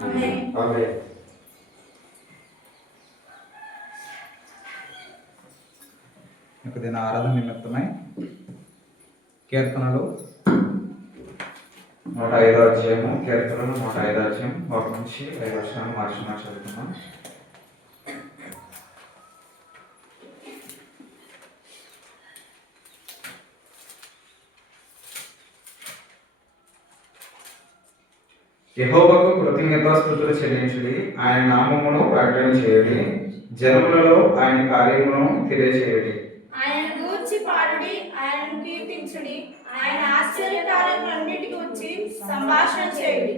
దీని ఆరాధన నిమిత్తమై కీర్తనలు 105వ అధ్యాయము, కీర్తనలు 105వ అధ్యాయం 1 నుంచి 5 వర్షాలు మార్చి చదువుతున్నాం. యెహోవాకు కృతజ్ఞతాస్తుతులు చెల్లించుడి, ఆయన నామమును ప్రకటన చేయుడి, జనములలో ఆయన కార్యములను తెలియచేయుడి. ఆయన గూర్చి పాడుడి, ఆయనను కీర్తించుడి, ఆయన ఆశ్చర్య కార్యములన్నిటి గూర్చి సంభాషణ చేయుడి.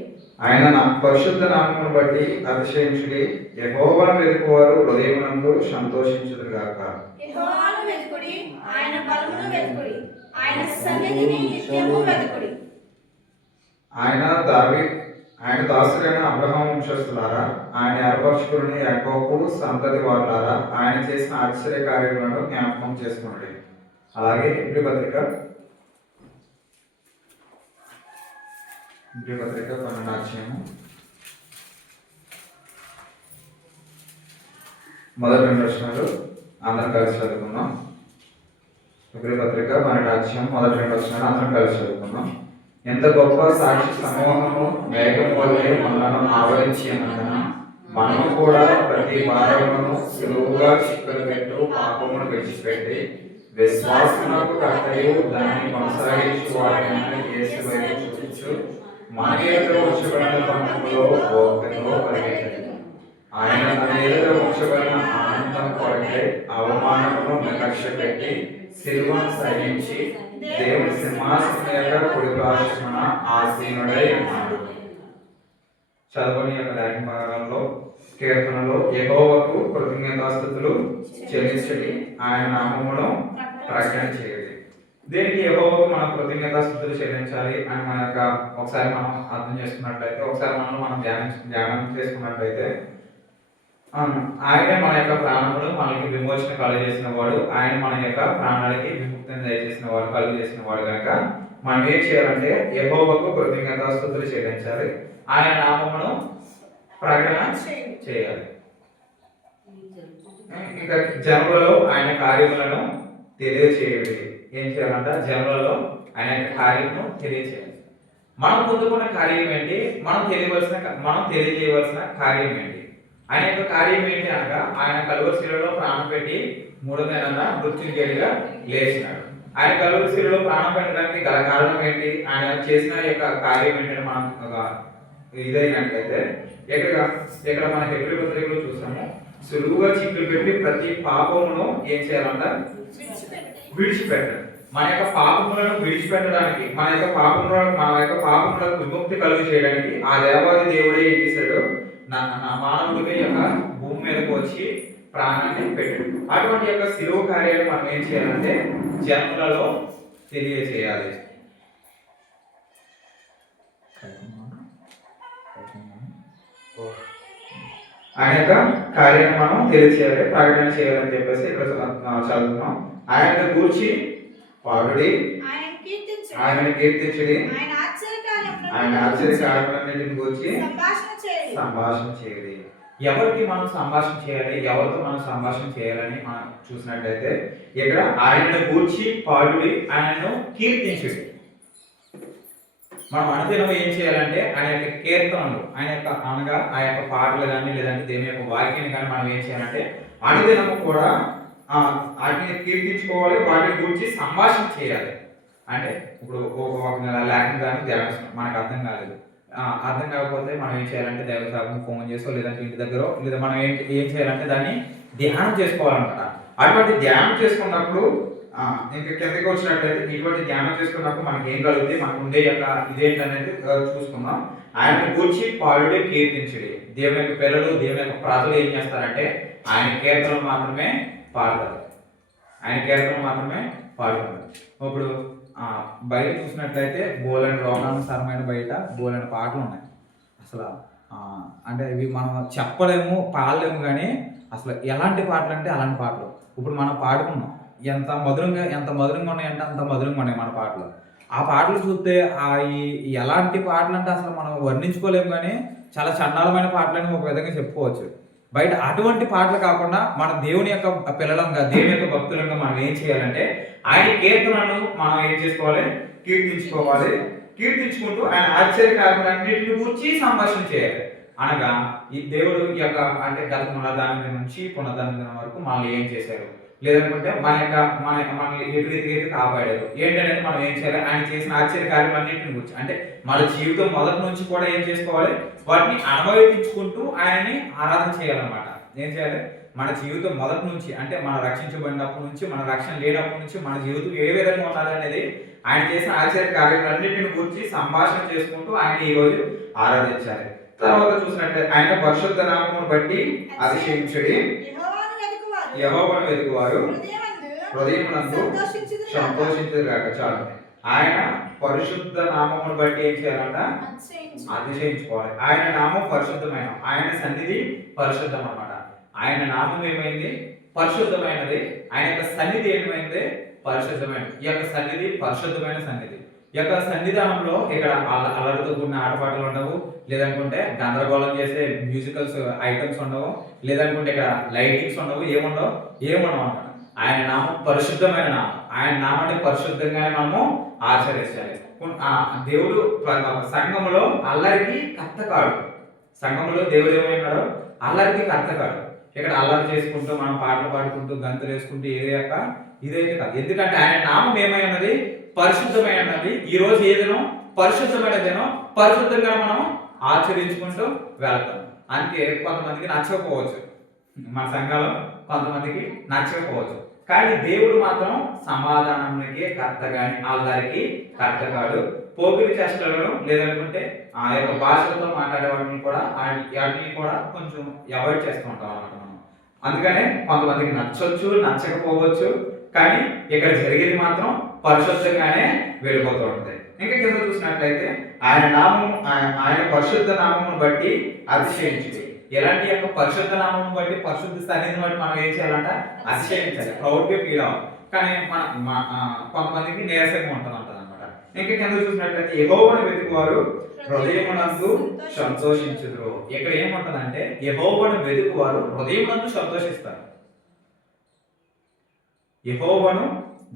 ఆయన పరిశుద్ధ నామమును బట్టి అతిశయించుడి, యెహోవాను వెతుకువారు హృదయమునందు సంతోషించుదురు గాక. యెహోవాను వెతుకుడి, ఆయన బలమును వెతుకుడి, ఆయన సన్నిధిని నిత్యము వెతుకుడి. ఆయన దాసుడైన అబ్రహాము వంశస్థులారా, ఆయన ఏర్పరచుకుని యాకోబు సంతతి వారులారా, ఆయన చేసిన ఆశ్చర్య కార్యములను జ్ఞాపకం చేసుకున్నాడు. అలాగే హెబ్రీ పత్రిక 12వ అధ్యాయము మొదటి 2 వచనాలు అందరం కలిసి చదువుకున్నాం. హెబ్రీ పత్రిక 12వ అధ్యాయం మొదటి 2 వచనాలు అందరం కలిసి చదువుకున్నాం. ఎంత గొప్ప సాక్షి సమూహము మేఘం వల్లే మనలను ఆవరించి ఉన్నందున మనము కూడా ప్రతి భారమును సులువుగా చిక్కులు పెట్టు పాపమును విడిచిపెట్టి విశ్వాసమునకు కర్తయు దాన్ని కొనసాగించు వాడైన యేసు వైపు చూపించు మన ఎదుట ఉంచబడిన బంధములో ఓపికతో పరిగెత్తు. ఆయన తన ఎదుట ఉంచబడిన ఆనందం కొరకై అవమానమును నిర్లక్ష్య పెట్టి సిలువను సహించి దేవుని సింహాసనం యొక్క కుడి పార్శ్వమున ఆసీనుడై ఉన్నాడు. చదవని యొక్క దాని భాగంలో కీర్తనలో యెహోవాకు కృతజ్ఞతాస్తుతులు చెల్లించడి, ఆయన నామమును ప్రకటన చేయండి. దీనికి యెహోవాకు మనం కృతజ్ఞతాస్తుతులు చెల్లించాలి అని మన యొక్క ఒకసారి మనం అర్థం చేసుకున్నట్లయితే, ఒకసారి మనం ధ్యానం చేసుకున్నట్లయితే, ఆయనే మన యొక్క ప్రాణములు మనకి విమోచన కలుగజేసిన వాడు, ఆయన మన యొక్క ప్రాణాలకి విముక్తిని దయచేసిన వాడు, కలుగజేసిన వాడు కనుక మనం ఏం చేయాలంటే యెహోవాకు కృతజ్ఞతాస్తుతులు చెల్లించాలి, ఆయన నామమును ప్రకటన చేయాలి. ఇంకా జనులలో ఆయన కార్యములను తెలియచేయాలి. ఏం చేయాలంట? జనులలో ఆయన యొక్క కార్యమును తెలియచేయాలి. మనం పొందుకున్న కార్యం ఏంటి? మనం తెలియజేయవలసిన కార్యం ఏంటి? ఆయన యొక్క కార్యం ఏంటి అనగా, ఆయన కలువరి శిలువలో ప్రాణం పెట్టి 3వ దినాన మృత్యుంజయుడిగా లేచినాడు. ఆయన కలువరి శిలువలో ప్రాణం పెట్టడానికి గల కారణం ఏంటి? ఆయన చేసిన యొక్క కార్యం ఏంటంటే మనం ఇదైనట్లయితే ఇక్కడ మన హెబ్రీ పత్రికలో చూసాము, సులువుగా చిక్కులు పెట్టి ప్రతి పాపమును ఏం చేయాలంట? విడిచిపెట్టాలి. మన యొక్క పాపములను విడిచిపెట్టడానికి, మన యొక్క పాపములకు విముక్తి కలుగు చేయడానికి ఆ దేవాది దేవుడే ఏం చేశాడు? మానవుడికి యొక్క భూమి మీదకి వచ్చి ప్రాణాన్ని పెట్టాడు. అటువంటి యొక్క శిలువ కార్యాన్ని మనం ఏం చేయాలంటే జనులలో తెలియజేయాలి. ఆయన యొక్క కార్యాన్ని మనం తెలియజేయాలి, ప్రకటన చేయాలని చెప్పేసి ఇక్కడ చదువుతున్నాం. ఆయన గూర్చి పాడుడి, ఆయన కీర్తించుడి, ఆయన ఆశ్చర్య కార్యములన్నిటిని గూర్చి సంభాషణ చేయాలి. ఎవరికి మనం సంభాషణ చేయాలి, ఎవరితో మనం సంభాషణ చేయాలని మనం చూసినట్లయితే ఇక్కడ ఆయనను గూర్చి పాడుడి, ఆయనను కీర్తించుడి. మనం అనుదినం ఏం చేయాలంటే ఆయన యొక్క కీర్తనలు, ఆయన యొక్క అనగా ఆ యొక్క పాటలు కానీ లేదంటే దేవుని యొక్క వాక్యాన్ని కానీ మనం ఏం చేయాలంటే అనుదినము కూడా వాటిని కీర్తించుకోవాలి, వాటిని గురించి సంభాషణ చేయాలి. అంటే ఇప్పుడు ఒక లేఖనం కానీ ధ్యానిస్తున్నాం, మనకు అర్థం కాలేదు, అర్థం కాకపోతే మనం ఏం చేయాలంటే దైవ సాగును ఫోన్ చేసో లేదంటే ఇంటి దగ్గర లేదా మనం ఏం చేయాలంటే దాన్ని ధ్యానం చేసుకోవాలన్నమాట. అటువంటి ధ్యానం చేసుకున్నప్పుడు ఇంకా కిందకి వచ్చినట్లయితే ఇటువంటి ధ్యానం చేసుకున్నప్పుడు మనకి ఏం కలుగుతుంది, మనకు ఉండే యొక్క ఇదేంటనేది చూసుకుందాం. ఆయన గూర్చి పాడుడి, కీర్తించుడి. దేవుని యొక్క పిల్లలు, దేవుని యొక్క ప్రజలు ఏం చేస్తారంటే ఆయన కీర్తనలు మాత్రమే పాడతారు, ఆయన కీర్తనలు మాత్రమే పాడుతారు. ఇప్పుడు బయట చూసినట్లయితే బోలెని రోమానుసారమైన బయట బోలెని పాటలు ఉన్నాయి. అసలు అంటే ఇవి మనం చెప్పలేము, పాడలేము, కానీ అసలు ఎలాంటి పాటలు అంటే అలాంటి పాటలు ఇప్పుడు మనం పాడుకున్నాం. ఎంత మధురంగా ఉన్నాయంటే అంత మధురంగా ఉన్నాయి మన పాటలు. ఆ పాటలు చూస్తే ఎలాంటి పాటలు అంటే అసలు మనం వర్ణించుకోలేము, కానీ చాలా చండాలమైన పాటలని ఒక విధంగా చెప్పుకోవచ్చు. బయట అటువంటి పాటలు కాకుండా మన దేవుని యొక్క పిల్లలంగా, దేవుని యొక్క భక్తులంగా మనం ఏం చేయాలంటే ఆయన కీర్తనను మనం ఏం చేసుకోవాలి, కీర్తించుకోవాలి. కీర్తించుకుంటూ ఆయన ఆశ్చర్యకార్యాలన్నింటిని గురించి సంభాషణ చేయాలి. అనగా ఈ దేవుడు యొక్క అంటే గత పునరుద్ధానం నుంచి పునరుద్ధానం వరకు మనల్ని ఏం చేశారు, లేదనుకుంటే మనల్ని ఎటు రీతిగా అయితే కాపాడారు ఏంటనేది మనం ఏం చేయాలి, ఆయన చేసిన ఆశ్చర్యకార్యం అన్నింటిని గురించి అంటే మన జీవితం మొదటి నుంచి కూడా ఏం చేసుకోవాలి, వాటిని అనుభవించుకుంటూ ఆయన్ని ఆరాధన చేయాలన్నమాట. ఏం చేయాలి, మన జీవితం మొదటి నుంచి అంటే మనం రక్షించబడినప్పటి నుంచి, మన రక్షణ లేనప్పటి నుంచి మన జీవితం ఏ విధంగా ఉన్నది అనేది ఆయన చేసిన ఆశ్చర్య కార్యాలన్నింటిని గురించి సంభాషణ చేసుకుంటూ ఆయన ఈ రోజు ఆరాధించాలి. తర్వాత చూసినట్లయితే ఆయన పరిశుద్ధ నామమును బట్టి అతిశయించుడి, యెహోవాను వెతుకువారు హృదయమునందు సంతోషించుదురుగాక. చాలు, ఆయన పరిశుద్ధ నామమును బట్టి ఏం చేయాలంట, అతిశయించుకోవాలి. ఆయన నామం పరిశుద్ధమైన, ఆయన సన్నిధి పరిశుద్ధం అన్నమాట. ఆయన నామం ఏమైంది, పరిశుద్ధమైనది. ఆయన యొక్క సన్నిధి ఏమైంది, పరిశుద్ధమైనది. ఈ యొక్క సన్నిధి పరిశుద్ధమైన సన్నిధి. ఈ యొక్క సన్నిధానంలో ఇక్కడ అల్లరితో కూడిన ఆటపాటలు ఉండవు, లేదనుకుంటే గందరగోళం చేసే మ్యూజికల్స్ ఐటమ్స్ ఉండవు, లేదనుకుంటే ఇక్కడ లైటింగ్స్ ఉండవు, ఏముండవు అన్నమాట. ఆయన నామం పరిశుద్ధమైన నామం. ఆయన నామాన్ని పరిశుద్ధంగానే మనము ఆచరించాలి. దేవుడు సంఘములో అల్లరికి కర్త కాడు. సంఘములో దేవుడు ఏమైనాడు, అల్లరికి కర్త కాడు. ఇక్కడ అల్లరి చేసుకుంటూ మనం పాటలు పాడుకుంటూ గంతులు వేసుకుంటూ ఇదైతే కాదు. ఎందుకంటే ఆయన నామం ఏమైనది, పరిశుద్ధమైనది. ఈ రోజు ఏదైనా పరిశుద్ధమైనదేనో పరిశుద్ధంగా మనం ఆచరించుకుంటూ వెళ్తాం. అందుకే కొంతమందికి నచ్చకపోవచ్చు, మన సంఘాలు కొంతమందికి నచ్చకపోవచ్చు, కానీ దేవుడు మాత్రం సమాధానానికి కర్త గాని అల్లరికి కర్త కాడు. పోకిరి చేష్టలను లేదనుకుంటే ఆ యొక్క భాషలతో మాట్లాడే వాటిని కూడా వాటిని కూడా కొంచెం అవాయిడ్ చేస్తూ ఉంటాం అన్నమాట మనం. అందుకనే కొంతమందికి నచ్చొచ్చు, నచ్చకపోవచ్చు, కానీ ఇక్కడ జరిగేది మాత్రం పరిశుద్ధంగానే వెళ్ళిపోతూ ఉంటుంది. ఇంకా కింద చూసినట్లయితే ఆయన పరిశుద్ధ నామమును బట్టి అతిశయించుడి. ఎలాంటి యొక్క పరిశుద్ధ నామమును బట్టి, పరిశుద్ధ సన్నిధిని బట్టి మనం ఏం చేయాలంట, అతిశయించాలి, ప్రౌడ్గా ఫీల్ అవ్వాలి. కానీ కొంతమందికి నీరసంగా ఉంటుంది అనమాట. ఇంకా కింద చూసినట్లయితే యెహోవాను వెతుకువారు హృదయమునందు సంతోషించుదురు. ఇక్కడ ఏముంటుందంటే యెహోవాను వెతుకువారు హృదయమునందు సంతోషిస్తారు. యెహోవాను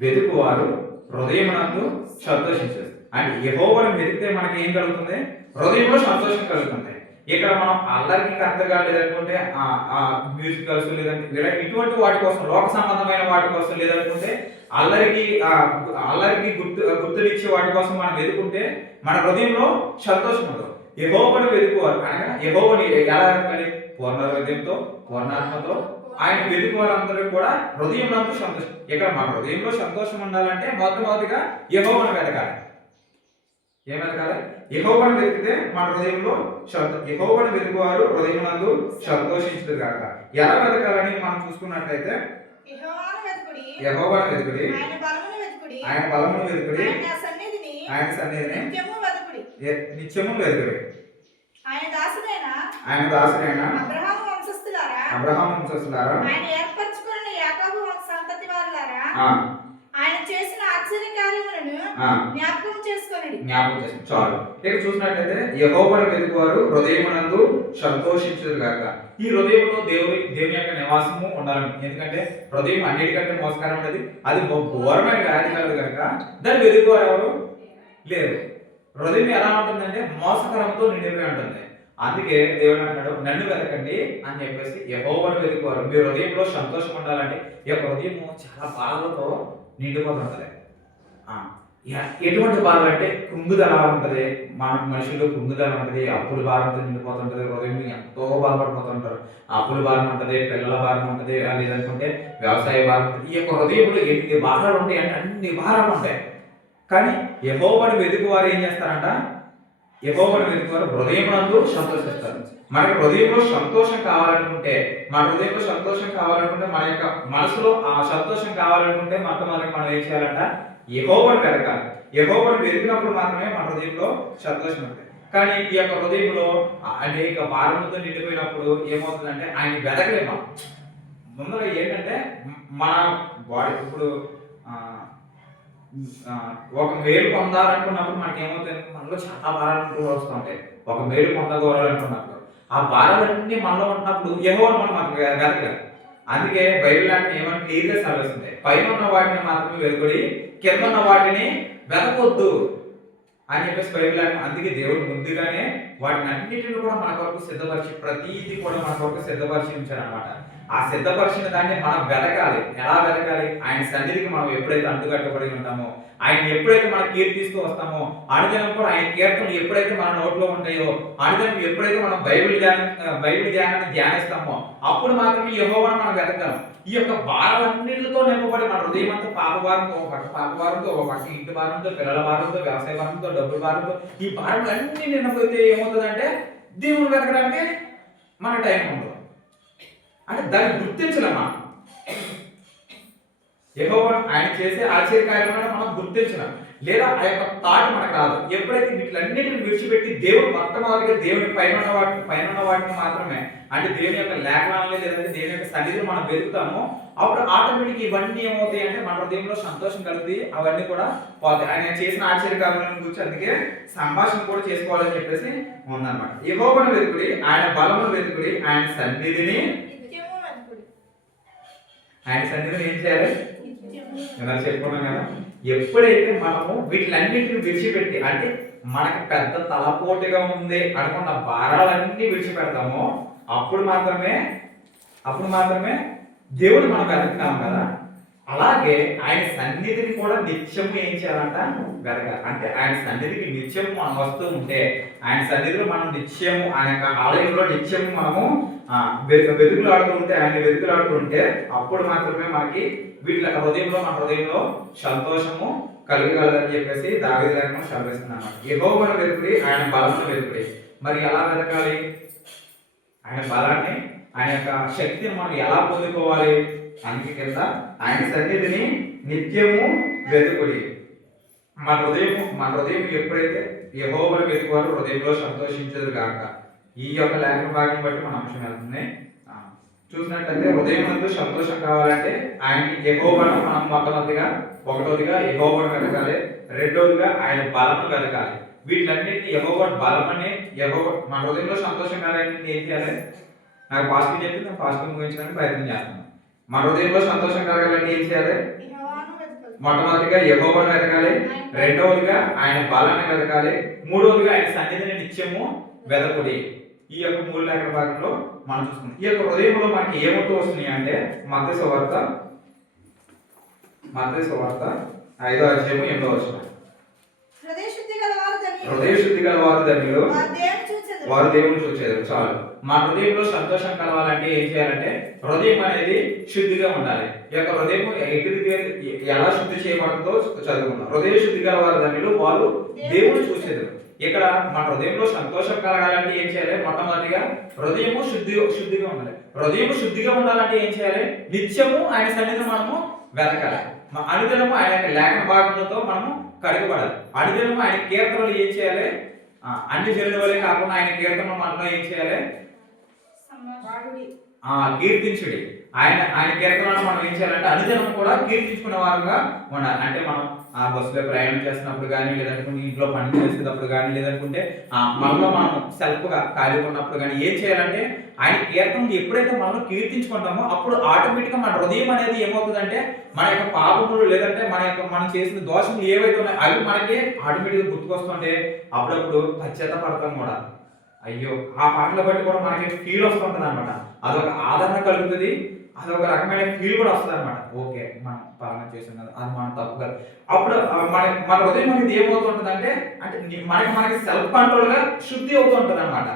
వెతుకువారు హృదయమునందు సంతోషించారు. అంటే యెహోవాను వెతికితే మనకి ఏం కలుగుతుంది, హృదయంలో సంతోషం కలుగుతుంది. ఇక్కడ మనం అల్లరికి కర్తగా లేదనుకుంటే మ్యూజికల్స్ లేదంటే ఇటువంటి వాటి కోసం, లోక సంబంధమైన వాటి కోసం, లేదనుకుంటే అల్లరికి గుర్తునిచ్చే వాటి కోసం మనం వెతుకుంటే మన హృదయంలో సంతోషం ఉండదు. యెహోవాను వెతుకువారు అనగా యెహోవాను ఎలా వెతకాలి, పూర్ణ హృదయంతో పూర్ణాత్మతో ఆయన వెతుకువారందరూ కూడా హృదయంలో సంతోషం. ఇక్కడ మన హృదయంలో సంతోషం ఉండాలంటే మొట్టమొదటిగా యెహోవాను వెతకాలి. ఏం వెతకాలి, యెహోవాను వెతికితే మన హృదయంలో యెహోవాను వెతుకువారు హృదయమునందు సంతోషించుదురు గాక. ఎలా వెతకాలని మనం చూసుకున్నట్లయితే యెహోవాను వెతుకుడి, ఆయన బలమును వెతుకుడి, ఆయన సన్నిధిని నిత్యము వెతుకుడి. ఆయన దాసుడైన అబ్రహాము వంశస్థులారా, ఆయన ఏర్పరచుకున్న యాకోబు సంతతి వారులారా, ఆయన చేసిన ఆశ్చర్య కార్యములను జ్ఞాపకం చేసుకోండి. చాలు. ఇక్కడ చూసినట్లయితే యెహోవాను వెతుకువారు హృదయమునందు సంతోషించుదురు గాక. ఈ హృదయంలో దేవుని యొక్క నివాసము ఉండాలని. ఎందుకంటే హృదయం అన్నిటికంటే మోసకరం ఉంటుంది, అది ఘోరమైన వ్యాధి కలదు కనుక దాన్ని వెతుకువారు ఎవరు లేరు. హృదయం ఎలా ఉంటుందంటే మోసకరంతో నిండిపోయి ఉంటుంది. అందుకే దేవుడు అంటాడు, నన్ను వెతకండి అని చెప్పేసి యెహోవాను వెతుకువారు. మీ హృదయంలో సంతోషం ఉండాలంటే ఈ యొక్క హృదయము చాలా బాధలతో నిండిపోతుంటది. ఎటువంటి బాధలు అంటే కృంగుదల ఉంటుంది, మనుషుల్లో కృంగుదల ఉంటుంది, అప్పుల భారంతో నిండిపోతుంటది. హృదయం ఎంతో బాధపడిపోతుంటారు. అప్పుల భారం ఉంటుంది, పిల్లల భారం ఉంటుంది, లేదనుకుంటే వ్యవసాయ భారం ఉంటుంది. ఈ యొక్క హృదయంలో ఎన్ని భారాలు ఉంటాయి అంటే అన్ని భారాలు ఉంటాయి. కానీ యెహోవాను వెతుకువారు ఏం చేస్తారంట, యెహోవాను వెతుకువారు హృదయమునందు సంతోషిస్తారు. మనకి హృదయంలో సంతోషం కావాలనుకుంటే, మన హృదయంలో సంతోషం కావాలనుకుంటే, మన యొక్క మనసులో ఆ సంతోషం కావాలనుకుంటే మొట్టమొదటి మనం ఏం చేయాలంట, యెహోవాను వెతకాలి. యెహోవాను వెతికినప్పుడు మాత్రమే మన హృదయంలో సంతోషం ఉంటుంది. కానీ ఈ యొక్క హృదయంలో అనేక భారములతో నిండిపోయినప్పుడు ఏమవుతుందంటే ఆయన వెతకలేము. ముందర ఏంటంటే మన బాడీ ఇప్పుడు ఒక మేలు పొందాలనుకున్నప్పుడు మనకి ఏమవుతుంది, మనలో చాలా భారాలు వస్తూ ఉంటాయి. ఒక మేలు పొందగోరాలనుకున్నప్పుడు ఆ భారాలన్నీ మనలో ఉన్నప్పుడు యెహోవాను మనం మనకు వెతకాలి. అందుకే బైబిల్ అంటే ఏమని క్లియర్గా సెలవిస్తుంది, పైన ఉన్న వాటిని మాత్రమే వెతుకుడి, కింద ఉన్న వాటిని వెతకొద్దు అని చెప్పేసి బైబిల్ అంటే. అందుకే దేవుడు ముందుగానే వాటిని అన్నిటిని కూడా మన కొరకు సిద్ధపరిచి, ప్రతీది కూడా మన కొరకు సిద్ధపరిచి ఉంచాడు అనమాట. ఆ సిద్ధపరిచిన దాన్ని మనం వెతకాలి. ఎలా వెతకాలి? ఆయన సన్నిధికి మనం ఎప్పుడైతే అంటుకట్టబడి ఉంటామో, ఆయన ఎప్పుడైతే మనం కీర్తిస్తూ వస్తామో, అనుదినం కూడా ఆయన కీర్తనలు ఎప్పుడైతే మన నోట్లో ఉంటాయో, అనుదినం ఎప్పుడైతే మనం బైబిల్ ధ్యానాన్ని ధ్యానిస్తామో, అప్పుడు మాత్రమే యెహోవాను మనం వెతకగలం. ఈ యొక్క భారాలన్నిటితో నింపబడి మన హృదయం అంతా పాపభారంతో, ఒక పక్క ఇంటి భారంతో, పిల్లల భారంతో, వ్యవసాయ భారంతో, డబ్బుల భారంతో, ఈ భారాలన్నీ నిండిపోతే ఏమవుతుందంటే దేవుని వెతకడానికి మన టైం ఉండదు. అంటే దాన్ని గుర్తించలేమా? యెహోవా ఆయన చేసే ఆశ్చర్యకార్యాలను మనం గుర్తించలేం, లేదా ఆ యొక్క థాట్ మనకు రాదు. ఎప్పుడైతే వీటిలన్నిటిని విడిచిపెట్టి దేవుడు మొట్టమొదటిగా దేవుని పైన ఉన్న వాటిని మాత్రమే, అంటే దేవుని యొక్క లేఖనాలని లేదంటే దేవుని యొక్క సన్నిధిని మనం వెతుకుతామో, అప్పుడు ఆటోమేటిక్ ఇవన్నీ ఏమవుతాయి అంటే మన హృదయంలో సంతోషం కలుగుతాయి, అవన్నీ కూడా పోతాయి. ఆయన చేసిన ఆశ్చర్యకార్యాలను గురించి అందుకే సంభాషణ కూడా చేసుకోవాలని చెప్పేసి ఉందన్నమాట. యెహోవాను వెతుకుడి, ఆయన బలమును వెతుకుడి, ఆయన సన్నిధిని ఏం చేయాలి? ఇలా చెప్పుకున్నాం కదా. ఎప్పుడైతే మనము వీటిలన్నింటిని విడిచిపెట్టి, అంటే మనకి పెద్ద తలపోటుగా ఉంది అనుకున్న భారాలన్నీ విడిచిపెడతామో, అప్పుడు మాత్రమే దేవుడు మనం వెతకుతాం కదా. అలాగే ఆయన సన్నిధిని కూడా నిత్యము ఏం చేయాలంట? వెతకాలి. అంటే ఆయన సన్నిధికి నిత్యము మనం వస్తూ ఉంటే, ఆయన సన్నిధిలో మనం నిత్యము, ఆయన యొక్క ఆలయంలో నిత్యము మనము వెతుకులాడుతూ ఉంటే, అప్పుడు మాత్రమే మనకి మన హృదయంలో సంతోషము కలగగలదని చెప్పేసి దావీదు లేఖనం సెలవిస్తున్నాను. యెహోవాను వెతుకుడి, ఆయన బలమును వెతుకుడి. మరి ఎలా వెతకాలి? ఆయన బలాన్ని, ఆయన యొక్క శక్తిని మనం ఎలా పొందుకోవాలి? అందుకే కింద ఆయన సన్నిధిని నిత్యము వెతుకుడి. మన హృదయం ఎప్పుడైతే యెహోవాను వెతుకువారో హృదయంలో సంతోషించదు కాక. ఈ యొక్క లేఖన భాగం బట్టి మన అంశం వెళ్తుంది. చూసినట్లయితే హృదయం నందు సంతోషం కావాలంటే ఆయన యెహోవాను మనం ఒకటోదిగా యెహోవాను వెతకాలి, రెండోదిగా ఆయన బలము వెతకాలి. వీటిలన్నింటినీ యెహోవా బలమని, మన హృదయంలో సంతోషం కావాలంటే ఏం చేయాలి? నాకు ఫాస్టింగ్ చెప్పి నేను ఫాస్టింగ్ ముగించడానికి ప్రయత్నం చేస్తాను. మన హృదయంలో సంతోషం కలగాలంటే ఏం చేయాలి? మొట్టమొదటిగా యెహోవాను వెతకాలి, రెండవదిగా ఆయన బలాన్ని వెతకాలి, మూడవదిగా ఆయన సన్నిధిని నిత్యము వెతకుడి. ఈ యొక్క 3 లేఖన భాగంలో మనం చూస్తున్నాం. ఈ యొక్క హృదయంలో మనకి ఏమంటూ వస్తున్నాయి అంటే మత్తయి సువార్త 5వ అధ్యాయం 8వ వచనం. హృదయ శుద్ధి గల వారు ధన్యులు, వారు దేవుని చూచెదరు. చాలు. మా హృదయంలో సంతోషం కలవాలంటే ఏం చేయాలంటే హృదయం అనేది శుద్ధిగా ఉండాలి. ఈ యొక్క హృదయం ఎలా శుద్ధి చేయబడుతుందో చదువుకుందాం. హృదయ శుద్ధి గల వారు ధన్యులు, వారు దేవుని చూచెదరు. ఇక్కడ మన హృదయంలో సంతోషం కలగాలంటే ఏం చేయాలి? మొట్టమొదటిగా హృదయము శుద్ధిగా ఉండాలి. హృదయం శుద్ధిగా ఉండాలంటే ఏం చేయాలి? నిత్యము ఆయన సన్నిధిని మనము వెతకాలి. అనుదినము ఆయన యొక్క లేఖన భాగములతో మనము కడుగుపడాలి. అనుదినము ఆయన కీర్తనలు ఏం చేయాలి? అన్ని జనుల వలె కాకుండా ఆయన కీర్తనలు మనలో ఏం చేయాలి? కీర్తించుడి. ఆయన కీర్తనలను మనం ఏం చేయాలంటే అనుదినం కూడా కీర్తించుకునే వారుగా ఉండాలి. అంటే మనం బస్సులో ప్రయాణం చేస్తున్నప్పుడు కానీ, లేదనుకుంటే ఇంట్లో పని చేసేటప్పుడు కానీ, లేదనుకుంటే మనలో మనం సెల్ఫ్గా ఖాళీ ఉన్నప్పుడు కానీ ఏం చేయాలంటే ఆయన కీర్తనలు ఎప్పుడైతే మనం కీర్తించుకుంటామో అప్పుడు ఆటోమేటిక్గా మన హృదయం అనేది ఏమవుతుందంటే మన యొక్క పాపములు లేదంటే మనం చేసిన దోషములు ఏవైతే ఉన్నాయో అవి మనకి ఆటోమేటిక్గా గుర్తుకొస్తుంటే అప్పుడప్పుడు పశ్చాత్తాపడతాం కూడా. అయ్యో, ఆ పాటలు బట్టి కూడా మనకి ఫీల్ వస్తుంటుంది అనమాట. అదొక ఆదరణ కలుగుతుంది, అదొక రకమైన ఫీల్ కూడా వస్తుంది అనమాట. ఓకే, మనం పాలన చేసిన అది మనం తప్పు కాదు. అప్పుడు మన హృదయం అనేది ఏమవుతుంటుంది అంటే మనకి సెల్ఫ్ కంట్రోల్ గా శుద్ధి అవుతూ ఉంటుంది అనమాట.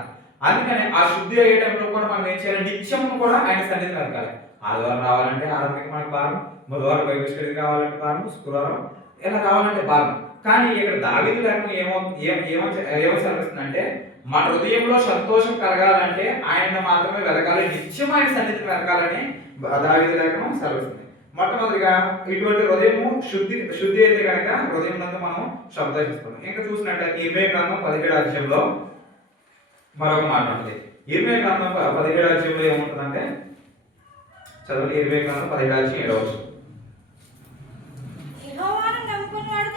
అందుకని ఆ శుద్ధి అయ్యే టైంలో కూడా మనం ఏం చేయాలి? నిత్యం కూడా ఆయన సన్నిధి కలగాలి. ఆదివారం రావాలంటే ఆరోగ్యకి మనకు భారం, బుధవారం బైబిల్ స్టడీ కావాలంటే భారం, శుక్రవారం ఇలా కావాలంటే భారం. కానీ ఇక్కడ దావీదు లేఖనం ఏమో సెలవిస్తుందంటే మన హృదయంలో సంతోషం కలగాలంటే ఆయన మాత్రమే వెతకాలి, నిత్యం ఆయన సన్నిధిని వెతకాలని దావీదు లేఖనం సెలవిస్తుంది. మొట్టమొదటిగా ఇటువంటి హృదయము శుద్ధి అయితే కనుక హృదయం నందు మనం సంతోషిస్తున్నాం. ఇంకా చూసినట్లయితే ఇర్మీయా గ్రంథం 17వ అధ్యాయంలో మరొక మాట ఉంటుంది. ఇర్మీయా గ్రంథం 17వ అధ్యాయంలో ఏముంటుందంటే చదవండి. ఇర్మీయా గ్రంథం 17వ అధ్యాయం 7వ వచనం. యెహోవాను నమ్ముకున్నవాడు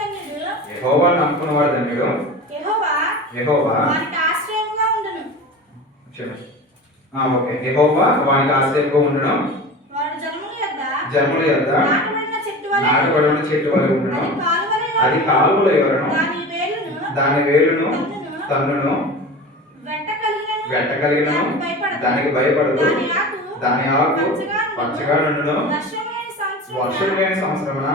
ధన్యుడు, యెహోవా వానికి ఆశ్రయము క్షమించు. ఓకే. యెహోవా వానికి ఆశ్రయంగా ఉండడం, వాడు జలముల యొద్ద నాటబడిన చెట్టు వలె ఉండడం, అది కాలువల యొరను, దాని వేలును తన్నును, తన్నును, వెంట కలిగినను దానికి భయపడదు, దాని ఆకు పచ్చగా నుండును, వర్షం లేని సంవత్సరమున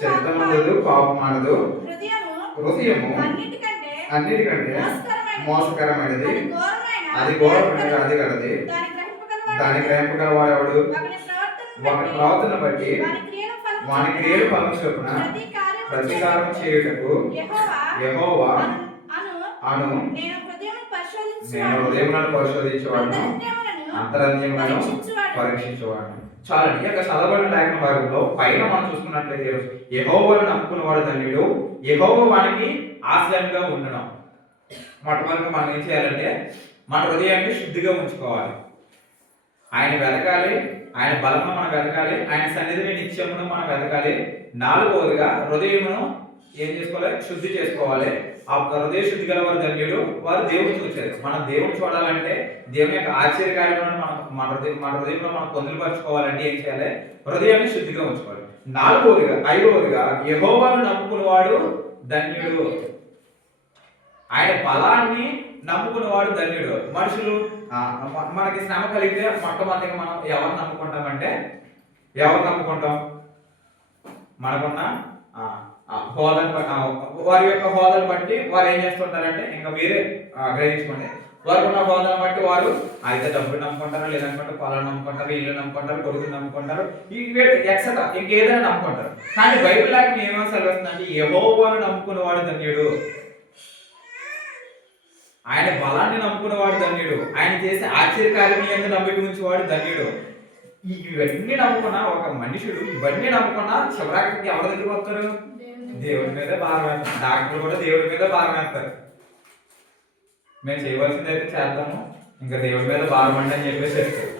చింతమందదు, పాపమానదు, హృదయము అన్నిటికంటే మోసకరమైనది, అది ఘోరమైనది, అది కలది, దాని గ్రహింపగల వాడెవడు? ఒకరి ప్రవర్తన బట్టి వాని క్రియలు ఫలం చొప్పున ప్రతీకారం చేయుటకు యెహోవా అను నేను హృదయములను పరిశోధించేవాడును, అంతరంగములను పరీక్షించేవాడును. చాలండి. ఇక చదవబడిన లేఖన భాగంలో పైన మనం చూసుకున్నట్లయితే యెహోవాను నమ్ముకున్నవాడు ధన్యుడు, యెహోవా వానికి ఆశ్రయంగా ఉండడం. మొట్టమొదటిగా మనం ఏం చేయాలంటే మన హృదయాన్ని శుద్ధిగా ఉంచుకోవాలి. ఆయన వెతకాలి, ఆయన బలమును మనం వెతకాలి, ఆయన సన్నిధిని నిత్యమును మనం వెతకాలి. నాలుగవదిగా హృదయమును ఏం చేసుకోవాలి? శుద్ధి చేసుకోవాలి. ఆ హృదయ శుద్ధి గల వారు ధన్యుడు, వారు దేవుని చూచారు. మనం దేవుని చూడాలంటే దేవుని యొక్క ఆశ్చర్యకార్యములను మన హృదయంలో మనం పొందుపరచుకోవాలంటే ఏం చేయాలి? హృదయాన్ని శుద్ధిగా ఉంచుకోవాలి. ఐదవదిగా యెహోవాను నమ్ముకున్నవాడు ధన్యుడు. ఆయన బలాన్ని నమ్ముకున్నవాడు ధన్యుడు. మనుషులు మనకి శ్రమ కలిగితే మొట్టమొదటిగా మనం ఎవరు నమ్ముకుంటామంటే మనకున్న హోదాను వారి యొక్క హోదాను బట్టి వారు ఏం చేస్తుంటారంటే ఇంకా మీరే గ్రహించుకోండి. వారికి ఉన్న హోదాను బట్టి వారు అయితే డబ్బులు నమ్ముకుంటారు, లేదనుకుంటే పొలాలు నమ్ముకుంటారు, ఇల్లు నమ్ముకుంటారు, కొడుకులు నమ్ముకుంటారు, ఎక్సెట్రా ఇంకేదైనా నమ్ముకుంటారు. కానీ బైబిల్ లేఖనం ఏమేమి సెలవుస్తుందంటే యెహోవాను నమ్ముకున్నవాడు ధన్యుడు. ఆయన బలాన్ని నమ్ముకున్నవాడు ధన్యుడు, ఆయన చేసే ఆశ్చర్యకార్యం ఎందు నమ్మిక ఉంచేవాడు ధన్యుడు. ఇవన్నీ నమ్ముకున్న ఒక మనుషుడు ఇవన్నీ నమ్ముకున్న చివరికి ఎవరి దగ్గరికి వస్తారు? దేవుడి మీద భారం వేస్తారు. డాక్టర్లు కూడా దేవుడి మీద భారం వేస్తారు. మేము చేయవలసింది అయితే చేద్దాము, ఇంకా దేవుడి మీద భారం అండి అని చెప్పేసి చెప్తారు.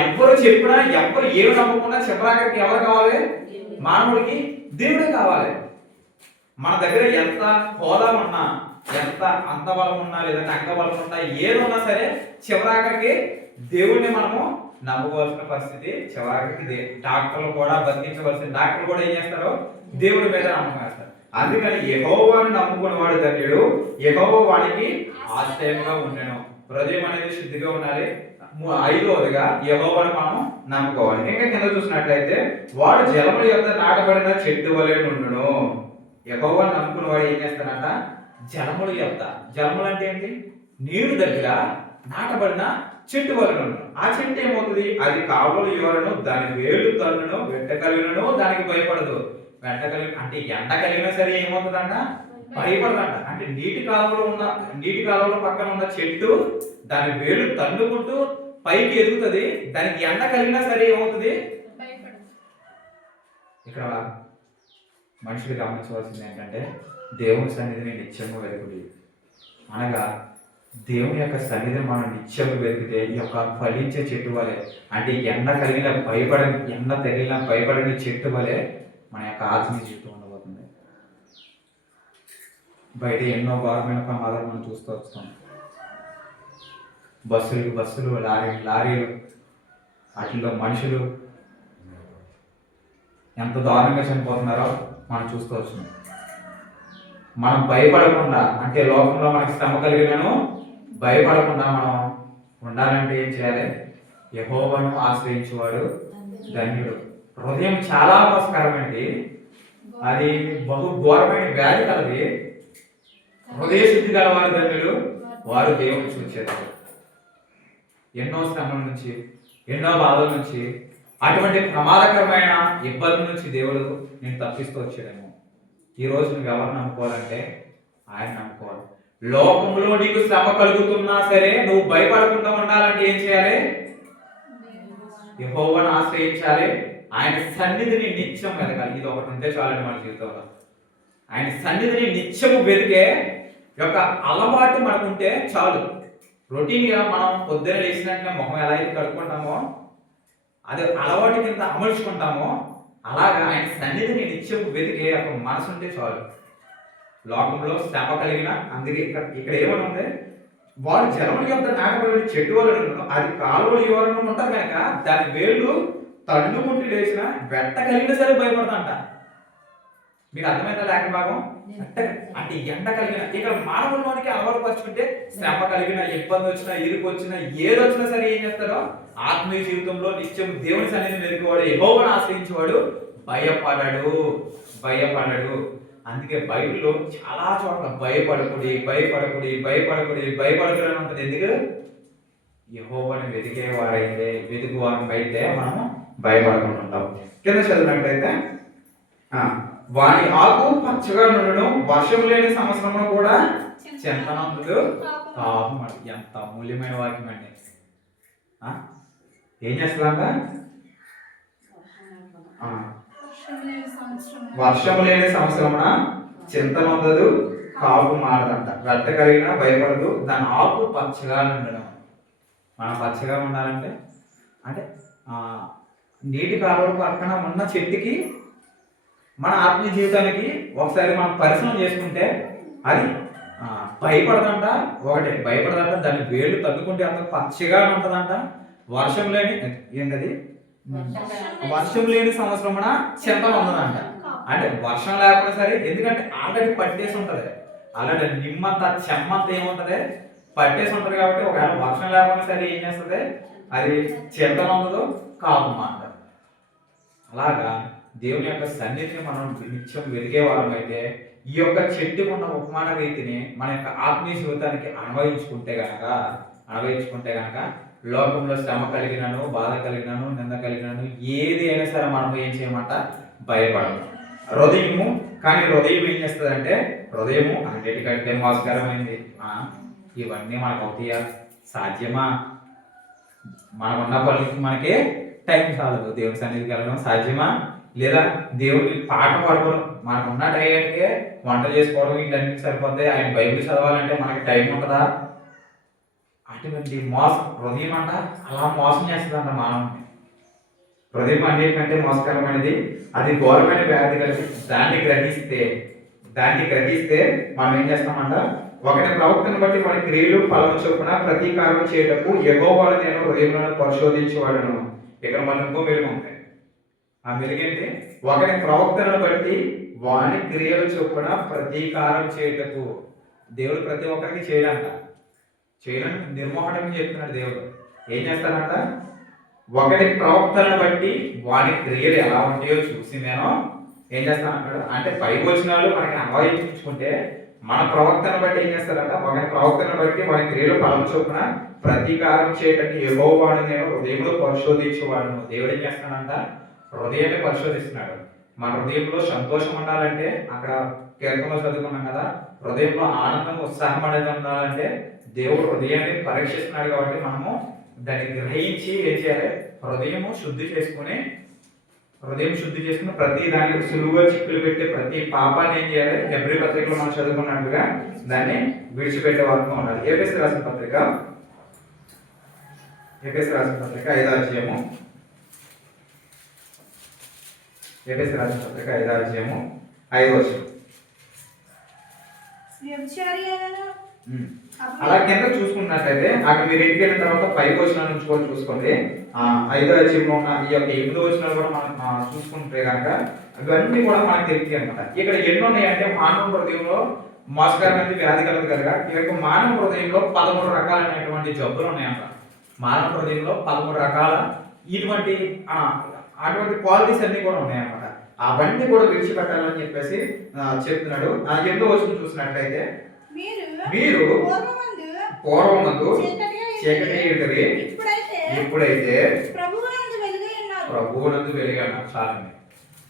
ఎవరు చెప్పినా ఎవరు ఏమి నమ్ముకున్నా చివరికి ఎవరు కావాలి? మానవుడికి దేవుడే కావాలి. మన దగ్గర ఎంత హోదా ఉన్నా, ఎంత అంతబలం ఉన్నా, లేదంటే అంగబలం ఉన్నా, ఏదున్నా సరే చివరికి దేవుడిని మనము నమ్ముకోవాల్సిన పరిస్థితి. చివరికి డాక్టర్లు కూడా బతికించవలసిన డాక్టర్లు కూడా ఏం చేస్తారు? దేవుడి మీద నమ్మకం వేస్తారు. అందుకని యెహోవాను నమ్ముకున్నవాడు ధన్యుడు, యెహోవా వానికి ఆశ్రయంగా ఉండెను. హృదయం అనేది శుద్ధిగా ఉండాలి. ఐదవదిగా యెహోవాను మనం నమ్ముకోవాలి. ఇంకా కింద చూసినట్లయితే వాడు జలముల యొక్క నాటబడిన చెట్టు వలె నుండును. యెహోవాను నమ్ముకున్నవాడు ఏం చేస్తానంట? జలములు యొక్క, జలములు అంటే ఏంటి? నీరు దగ్గర నాటబడిన చెట్టు వలన. ఆ చెట్టు ఏమవుతుంది? అది కావలు ఎవరను, దాని వేలు తన్నును, వెంట కలిగినను దానికి భయపడదు. వెంట కలిగి అంటే ఎండ కలిగినా సరే ఏమవుతుందంట? భయపడదంట. అంటే నీటి కాలువలో పక్కన ఉన్న చెట్టు దాని వేలు తన్నుకుంటూ పైకి ఎదుగుతుంది. దానికి ఎండ కలిగినా సరే ఏమవుతుంది? ఇక్కడ మనుషులు గమనించవలసింది ఏంటంటే దేవుని సన్నిధిని నిత్యము వెతుకుడి. అనగా దేవుని యొక్క సన్నిధిని మనం నిత్యము వెతికితే ఈ యొక్క ఫలించే చెట్టు వలె, అంటే ఎండ తగిలిన భయపడని చెట్టు వలె మన యొక్క ఆత్మీయ జీవితం ఉండబోతుంది. బయట ఎన్నో ఘోరమైన ప్రమాదాలు మనం చూస్తూ వస్తాం. బస్సులు లారీలు వాటిల్లో మనుషులు ఎంత దారుణంగా చనిపోతున్నారో మనం చూస్తూ వస్తున్నాం. మనం భయపడకుండా, అంటే లోకంలో మనకి శ్రమ కలిగినను భయపడకుండా మనం ఉండాలంటే ఏం చేయాలి? యెహోవాను ఆశ్రయించేవాడు ధన్యుడు. హృదయం చాలా మోసకరమైనది, అది బహు ఘోరమైన వ్యాధి కలది. హృదయ శుద్ధి గల వారు ధన్యులు, వారు దేవుని చూచేవారు. ఎన్నో శ్రమల నుంచి, ఎన్నో బాధల నుంచి, అటువంటి ప్రమాదకరమైన ఇబ్బందుల నుంచి దేవుడు నేను తప్పిస్తూ వచ్చాడేమో. ఈ రోజు నువ్వు ఎవరు నమ్ముకోవాలంటే ఆయన నమ్ముకోవాలి. లోకంలో నీకు శ్రమ కలుగుతున్నా సరే నువ్వు భయపడకుండా ఉండాలంటే ఏం చేయాలి? యెహోవాను ఆశ్రయించాలి. ఆయన సన్నిధిని నిత్యం వెతకాలి. ఇది ఒకటి ఉంటే చాలండి మన జీవితంలో. ఆయన సన్నిధిని నిత్యము వెతికే యొక్క అలవాటు మనకుంటే చాలు. రొటీన్గా మనం పొద్దున లేచినట్టుగా మొహం ఎలా అయితే కడుక్కుంటామో, అది అలవాటు కింద అమర్చుకుంటామో, అలాగా ఆయన సన్నిధిని నిత్యం వెతికే ఒక మనసు ఉంటే చాలు. లోకంలో శ్రమ కలిగిన, అందుకే ఇక్కడ ఏమని ఉంది? వాడు జలముల యొక్క నాటబడిన చెట్టు వలన అది కాలువలు ఎవరైనా ఉంటారు కనుక దాని వేళ్ళు తన్నుకుంటూ లేచిన వెంట కలిగిన సరే భయపడతాంట. మీకు అర్థమైందా లేఖన భాగం? అంటే ఎండ కలిగిన ఇక మానవుల్లోనికి అలవాటు పరుచుకుంటే శ్రమ కలిగిన ఇబ్బంది వచ్చినా ఇరుకు వచ్చినా ఏది వచ్చినా సరే ఏం చేస్తాడో ఆత్మీయ జీవితంలో నిత్యం దేవుని సన్నిధిని మెరుగువాడు యెహోవాను ఆశ్రయించేవాడు భయపడడు. అందుకే బైబిల్లో చాలా చోట్ల భయపడకుడి అని ఉంటుంది. ఎందుకు? యెహోవాను వెతుకువారం అయితే మనం భయపడకుండా ఉంటాం. కింద చదివినట్లయితే వాని ఆకు పచ్చగా ఉండడం వర్షం లేని సంవత్సరంలో కూడా చింతనందుకు పాపం. ఎంత అమూల్యమైన వాక్యం అండి. ఏం చేస్తుందంట? వర్షం లేని సంవత్సరమున చింతనందదు కాపు మారదంట. గడ్డ కలిగినా భయపడదు, దాని ఆకు పచ్చగా ఉండడం. మనం పచ్చగా ఉండాలంటే అంటే నీటి కాలువ పక్కన ఉన్న చెట్టుకి మన ఆత్మీయ జీవితానికి ఒకసారి మనం పరిశ్రమ చేసుకుంటే అది భయపడదంట. భయపడదంట, దాని వేళ్ళు తగ్గుకుంటే అంత పచ్చగా ఉంటుందంట. వర్షం లేని సంవత్సరమున చింతన ఉండదంట. అంటే వర్షం లేకపోతే సరే, ఎందుకంటే ఆల్రెడీ పట్టేసి ఉంటది. ఆల్రెడీ నిమ్మంత చెమ్మంత ఏముంటది పట్టేసి ఉంటది. కాబట్టి ఒకవేళ వర్షం లేకపోతే సరే ఏం చేస్తుంది? అది చింతన ఉండదు, కాపు అంటారు. అలాగా దేవుని యొక్క సన్నిధిని మనం నిత్యం వెతికే వాళ్ళం అయితే ఈ యొక్క చెట్టుకు ఉన్న ఉపమాన రీతిని మన యొక్క ఆత్మీయ జీవితానికి అన్వయించుకుంటే గనక లోకంలో శ్రమ కలిగినను, బాధ కలిగినను, నింద కలిగినను ఏది అయినా సరే మనం ఏం చేయమంట? భయపడము. కానీ హృదయం ఏం చేస్తుందంటే, హృదయము అన్నిటికంటే మోసకరమైంది. ఇవన్నీ మనకు అవుతాయా? సాధ్యమా? మనకున్న పనులకి మనకి టైం చాలదు. దేవుని సన్నిధికి వెళ్ళడం సాధ్యమా? లేదా దేవుడికి పాట పాడుకోవడం, మనకున్న టైంకే వంట చేసుకోవడం వీటన్నిటికి సరిపోతాయి. ఆయన బైబిల్ చదవాలంటే మనకి టైం ఉంటుందా? అటువంటి మోసం హృదయం అంట అలా మోసం చేస్తుందంట మానవుని. హృదయం అన్నిటికంటే మోసకరమైనది, అది ఘోరమైన వ్యాధి కలిసి దాన్ని గ్రహిస్తే మనం ఏం చేస్తామంట? ఒకటి ప్రవక్తను బట్టి మన క్రియలు ఫలము చొప్పున ప్రతీకారం చేయటకు యెహోవాను నేను హృదయంలో పరిశోధించేవాడును. ఇక్కడ మన ఇంకో మెరుగు ఉంది. ఆ మెరుగేంటి? ఒకటి ప్రవక్తను బట్టి వాని క్రియలు చొప్పున ప్రతీకారం చేయటకు. దేవుడు ప్రతి ఒక్కరికి చేయాలంట. నిర్మోహటం చెప్తున్నాడు దేవుడు. ఏం చేస్తానంట? ఒకటి ప్రవక్తలను బట్టి వాని క్రియలు ఎలా ఉంటాయో చూసి నేను ఏం చేస్తానంటాడు? అంటే పైకి వచ్చిన వాళ్ళు మనకి అన్వయించుకుంటే మన ప్రవక్తను బట్టి ఏం చేస్తారంట? ఒకటి ప్రవక్తను బట్టి వాని క్రియలు ఫలం చొప్పున ప్రతీకారం చేయటానికి యెహోవాను నేను హృదయంలో పరిశోధించేవాడును. దేవుడు ఏం చేస్తున్నాడంట? హృదయాన్ని పరిశోధిస్తున్నాడు. మన హృదయంలో సంతోషం ఉండాలంటే, అక్కడ కీర్తనలో చదువుకున్నాం కదా, హృదయంలో ఆనందం ఉత్సాహం అనేది ఉండాలంటే దేవుడు హృదయాన్ని పరీక్షిస్తున్నాడు. కాబట్టి మనము దాన్ని గ్రహించి ఏం చేయాలి? హృదయం శుద్ధి చేసుకుని ప్రతి దానికి సులువుగా చిక్కులు పెట్టే ప్రతి పాపాన్ని ఏం చేయాలి? హెబ్రీ పత్రికలో మనం చదువుకున్నట్టుగా దాన్ని విడిచిపెట్టే వారిగా ఉండాలి. ఎఫెసీ రాసిన పత్రిక 5వ అధ్యాయము. ఎఫెసీ రాసిన పత్రిక 5వ అధ్యాయము 5వ వచనం. అలా కింద చూసుకున్నట్లయితే అక్కడ మీరు ఇంటికి వెళ్ళిన తర్వాత 5వ వచనం నుంచి కూడా చూసుకోండి. 5వ అధ్యాయంలో ఉన్న ఈ యొక్క 8వ వచనాలు కూడా మనం చూసుకుంటే కనుక ఇవన్నీ కూడా మనకు తెలుస్తాయి అనమాట. ఇక్కడ ఎన్ని ఉన్నాయంటే, మానవ హృదయంలో మోసకరమైన వ్యాధి కలదు కనుక ఈ యొక్క మానవ హృదయంలో 13 రకాలైనటువంటి జబ్బులు ఉన్నాయంట. మానవ హృదయంలో 13 రకాల అటువంటి క్వాలిటీస్ అన్ని కూడా ఉన్నాయన్నమాట. అవన్నీ కూడా విడిచిపెట్టాలని చెప్పేసి చెప్తున్నాడు. 8వ వచనం చూసినట్లయితే, మీరు పూర్వమందు చీకటి ఉంటది, ఇప్పుడైతే ప్రభువునందు వెలుగన్నారు. చాలండి.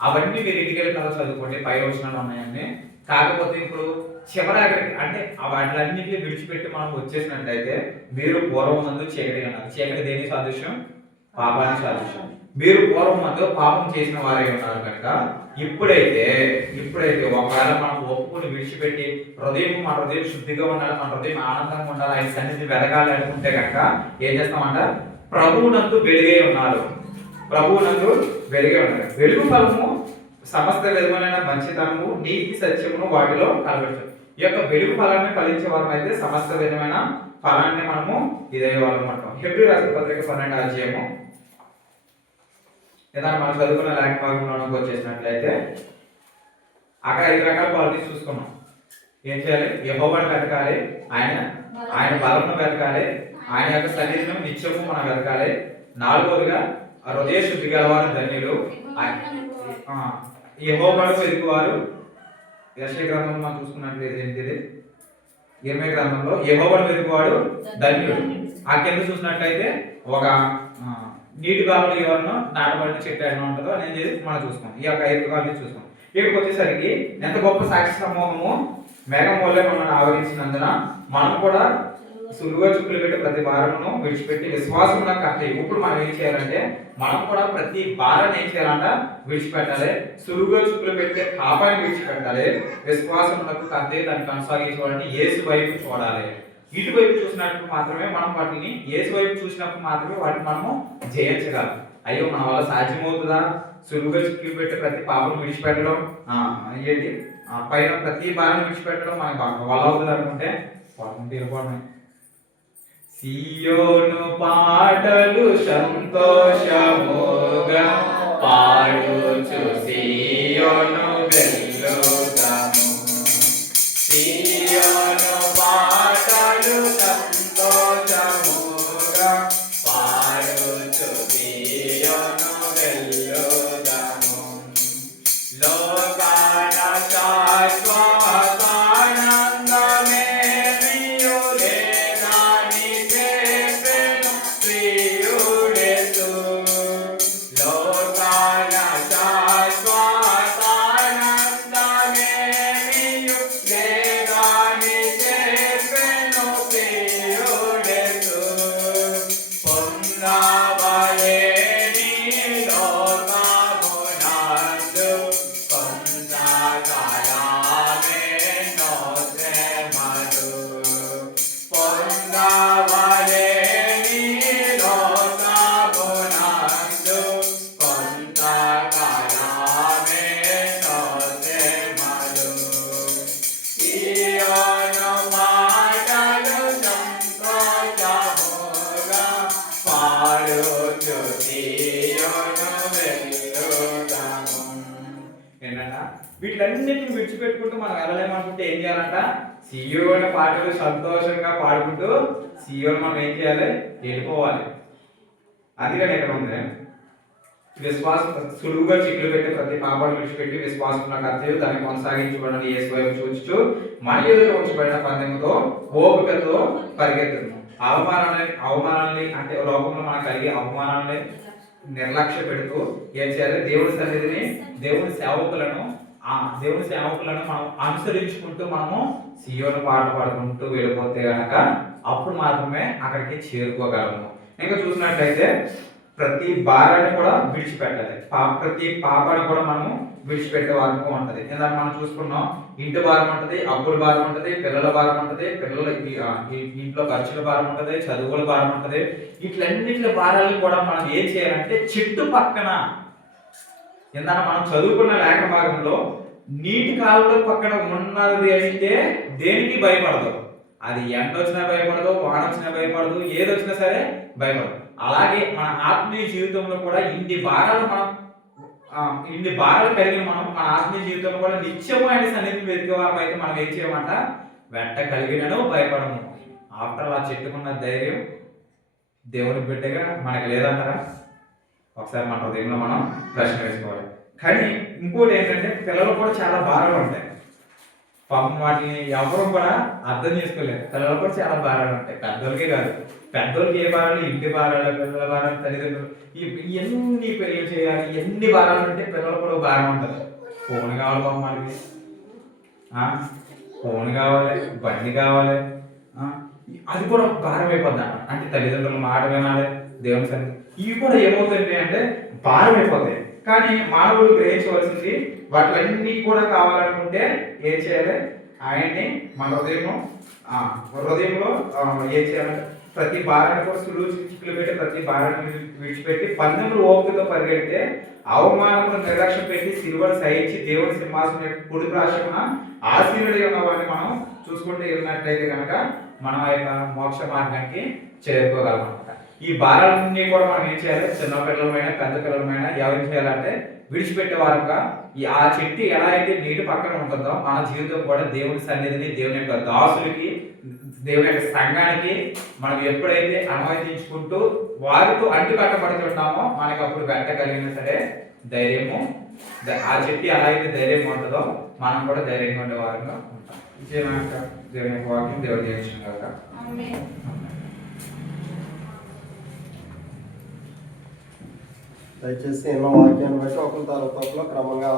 అవన్నీ మీరు ఇంటికి వెళ్ళిన చదువుకోండి. 5 వచనాలు ఉన్నాయండి. కాకపోతే ఇప్పుడు చివరి అంటే వాటిలన్నింటినీ విడిచిపెట్టి మనం వచ్చేసినట్లయితే, మీరు పూర్వమందు చీకటి అన్నారు. చీకటి దేని సాదృశ్యం? పాపానికి సాదృశ్యం. మీరు పూర్వమందు పాపం చేసిన వారే ఉన్నారు కనుక ఇప్పుడైతే ఒకవేళ మనం ఒప్పుకొని విడిచిపెట్టి మన హృదయం శుద్ధిగా ఉండాలి, మన హృదయం ఆనందంగా ఉండాలి, ఆయన సన్నిధి వెతకాలి అనుకుంటే కనుక ఏం చేస్తామంట? ప్రభువునందు వెలుగే ఉన్నారు. వెలుగు ఫలము సమస్త విధమైన మంచితనము, నీతి, సత్యమును వాటిలో కలగచ్చు. ఈ యొక్క వెలుగు ఫలాన్ని ఫలించే వారం అయితే సమస్త విధమైన ఫలాన్ని మనము ఇదే వాళ్ళం అంటాం. హెబ్రీ రాసిన పత్రిక 12వ అధ్యాయము ఏదైనా మనం చదువుకున్న లేఖన భాగంలోకి వచ్చేసినట్లయితే అక్కడ 5 రకాల క్వాలిటీస్ చూసుకున్నాం. ఏం చేయాలి? యెహోవాను వెతకాలి, ఆయన బలమును వెతకాలి, ఆయన యొక్క సన్నిధిని నిత్యము మనం వెతకాలి. 4వదిగా హృదయ శుద్ధి గలవారు ధన్యులు, యెహోవాను వెతుకువారు. యెషయా గ్రంథంలో మనం చూసుకున్నట్లయితే ఏంటిది? ఇర్మీయా గ్రంథంలో యెహోవాను వెతుకువాడు ధన్యుడు. ఆ కింద చూసినట్లయితే ఒక నీటి కాలంలో ఎవరినో నాటబడిన చెట్టు ఎట్లా ఉంటుందో అనేది మనం చూస్తాం. ఈ యొక్క 5 కాలం చూస్తాం. ఇక్కడికి వచ్చేసరికి ఎంత గొప్ప సాక్షి సమూహము మేఘం వల్లే మనల్ని ఆవరించినందున మనం కూడా సులువుగా చుక్కులు పెట్టి ప్రతి భారమును విడిచిపెట్టి విశ్వాసం కట్టే. ఇప్పుడు మనం ఏం చేయాలంటే మనం కూడా ప్రతి భారాన్ని ఏం చేయాలంట? విడిచిపెట్టాలి. సులువుగా చుక్కులు పెట్టే పాపాన్ని విడిచిపెట్టాలి. విశ్వాసం కట్టే దాన్ని కొనసాగించాలంటే యేసు వైపు చూడాలి. ఇటువైపు చూసినప్పుడు మాత్రమే మనం వాటిని యేసు వైపు చూసినప్పుడు మాత్రమే వాటిని మనము జయించగలం. అయ్యో మన వల్ల సాధ్యమవుతుందా? సులువుగా చుక్కులు పెట్టి ప్రతి పాపను విడిచిపెట్టడం ఏంటి పైన ప్రతి భారాన్ని విడిచిపెట్టడం మనకు వల్ల అవుతుంది అనుకుంటే పాపం తీరుకోవడం. సియోను పాటలు సంతోషముగా పాడుచు సియోను వెల్లుదాము. సియోను పాటలు సంతోషముగా పాడుచు సియోను వెల్లుదాము. లోకాన శాశ్వతానందమే ప్రియుడేనాని చేసెను ప్రియుడేసు. లోకాన శాశ్వతానందమే ప్రియుడేనాని చేసెను ప్రియుడేసు. పొందవలే నీ లోకమునందు కొంతకాలమే నోత్రెమరు. పొందవలే నీ లోకమునందు కొంతకాలమే నోత్రెమరు. సియోను మాటలు సంతోషముగా పాడుచు సియోను వెల్లుదాము. ఏంటంట? వీటిలన్నిటిని విడిచిపెట్టుకుంటూ మనం వెళ్ళలేమనుకుంటే ఏం చేయాలంట? సియోను పాటలు సంతోషంగా పాడుకుంటూ సియోను మనం ఏం చేయాలి? వెళ్ళిపోవాలి. అందుకని ఇక్కడ ఉంది విశ్వాసం సులువుగా చిక్కులు పెట్టి ప్రతి పాపాన్ని విడిచిపెట్టి విశ్వాసంలో కర్తవ్యం దాన్ని కొనసాగించబడిన యేసు వైపు చూచుచు మన ఎదుట ఉంచబడిన పందెముతో ఓపికతో పరిగెత్తును. అవమానాలని అంటే లోకంలో మనకు కలిగే అవమానాలని నిర్లక్ష్య పెడుతూ ఏం చేయాలి? దేవుడి సన్నిధిని దేవుని సేవకులను మనం అనుసరించుకుంటూ మనము సియోను పాటలు పాడుకుంటూ వెళ్ళిపోతే కనుక అప్పుడు మాత్రమే అక్కడికి చేరుకోగలము. ఇంకా చూసినట్లయితే ప్రతి భారాన్ని కూడా విడిచిపెట్టాలి. ప్రతి పాపాన్ని కూడా మనము విడిచిపెట్టే వరకు ఉంటది. ఇందాక మనం చూసుకున్నాం, ఇంటి భారం ఉంటది, అప్పుల భారం ఉంటది, పిల్లల భారం ఉంటది, ఇంట్లో ఖర్చుల భారం ఉంటది, చదువుల భారం ఉంటది. ఇట్లన్నిటి భారాలను కూడా మనం ఏం చేయాలంటే చుట్టుపక్కన ఇందాక మనం చదువుకున్న లేఖ భాగంలో నీటి కాలువల పక్కన ఉన్నది అయితే దేనికి భయపడదు. అది ఎండ వచ్చినా భయపడదు, వాన వచ్చినా భయపడదు, ఏది వచ్చినా సరే భయపడదు. అలాగే మన ఆత్మీయ జీవితంలో కూడా ఇన్ని భారాలు కలిగిన మనం మన ఆత్మీయ జీవితంలో కూడా నిత్యము ఆయన సన్నిధిని వెతికే వారం అయితే మనం ఏం చేయమంట? వెంట కలిగినను భయపడము. ఆఫ్టర్ ఆ చెట్టుకున్న ధైర్యం దేవుని బిడ్డగా మనకు లేదంటారా? ఒకసారి మన హృదయంలో మనం ప్రశ్న వేసుకోవాలి. కానీ ఇంకోటి ఏంటంటే పిల్లలు కూడా చాలా భారాలు ఉంటాయి. పాపం వాటిని ఎవరు కూడా అర్థం చేసుకోలేదు. పిల్లలు కూడా చాలా భారాలు ఉంటాయి. పెద్దోళ్ళకే కాదు, పెద్దోళ్ళకి ఏ భారాలు, ఇంటి భారాలు, పిల్లల భారాలు, తల్లిదండ్రులు ఎన్ని పెళ్ళి చేయాలి, ఎన్ని భారాలు ఉంటే పిల్లలు కూడా భారం ఉంటుంది. ఫోన్ కావాలి పాపం వాళ్ళకి, ఫోన్ కావాలి, బండి కావాలి, అది కూడా భారం అయిపోద్ది. అంటే తల్లిదండ్రుల మాట వినాలి, దేవుని సన్నిధి, ఇవి కూడా ఏమవుతాయి అంటే భారం అయిపోతాయి. కానీ మానవుడు గ్రహించవలసింది వాటిలన్నీ కూడా కావాలనుకుంటే ఏం చేయాలి? ఆయన్ని మన హృదయంలో ఏం చేయాలంటే ప్రతి భారాన్ని కూడా సులువు చిక్కులు పెట్టి ప్రతి భారాన్ని విడిచిపెట్టి పందెములు ఓపికతో పరిగెడితే అవమానమును నిర్లక్ష్యం పెట్టి సిలువను సహించి దేవుని సింహాసనం కుడి ప్రాశమున ఆసీనుడై ఉన్న వారిని మనం చూసుకుంటూ వెళ్ళినట్లయితే కనుక మనం ఆ యొక్క మోక్ష మార్గానికి చేరుకోగలం అనమాట. ఈ భారాలన్నీ కూడా మనం ఏం చేయాలి? చిన్న పిల్లలమైనా పెద్ద పిల్లలమైనా ఎవరు చేయాలంటే విడిచిపెట్టే వారుగా ఆ చెట్టు ఎలా అయితే నీటి పక్కన ఉంటుందో మన జీవితం కూడా దేవుని సన్నిధిని, దేవుని యొక్క దాసులకి, దేవుని యొక్క సంఘానికి మనం ఎప్పుడైతే అనుమతించుకుంటూ వారితో అంటు కట్టబడుతుంటామో మనకి అప్పుడు వెంటగలిగిన సరే ధైర్యము, ఆ చెట్టు ఎలా అయితే ధైర్యం ఉంటుందో మనం కూడా ధైర్యంగా ఉండే వారంగా ఉంటాం. దేవుని యొక్క వాక్యం దేవుడు చేయించిన కదా. దయచేసి ఎన్నో వాక్యాన్ని బట్టి ఒకరి తర్వాత ఒకరు క్రమంగా